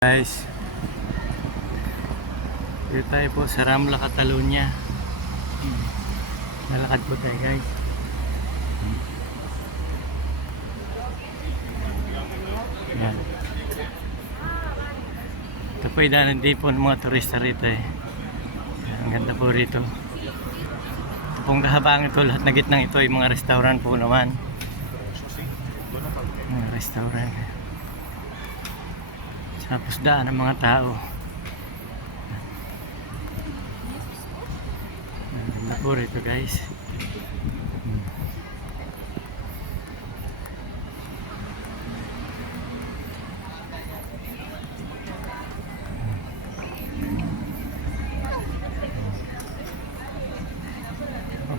Guys, dito tayo po sa Rambla, Catalunya. Lalakad po tayo, guys. Yan. Ito po yung daanan din po ng mga turista rito eh. Yan, ang ganda po rito. Ito pong kahabang ito, lahat na gitnang ito yung mga restaurant po naman. Mga restaurant. Tapos daan ng mga tao. Ganda po rito, guys.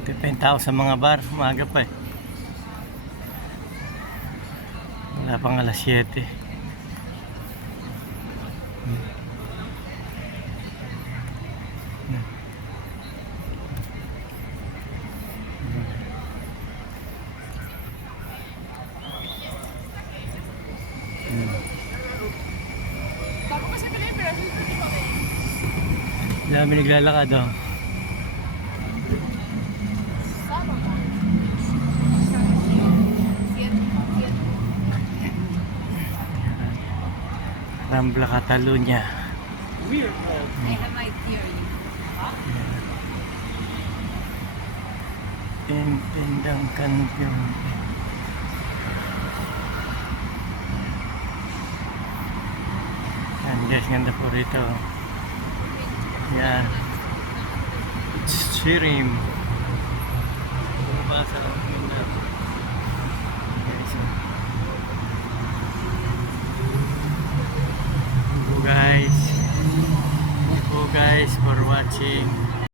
Okay pa yung tao sa mga bar. Umaga pa eh. Wala pang alas 7. Dami naglalakad oh. Rambla, Catalunya. I have my theory. Tendang Kampiyon. Yan guys, ganda po rito. Yan. Shirim. Bumabasa lang ganda. Guys. Thank you guys. Thank you guys for watching.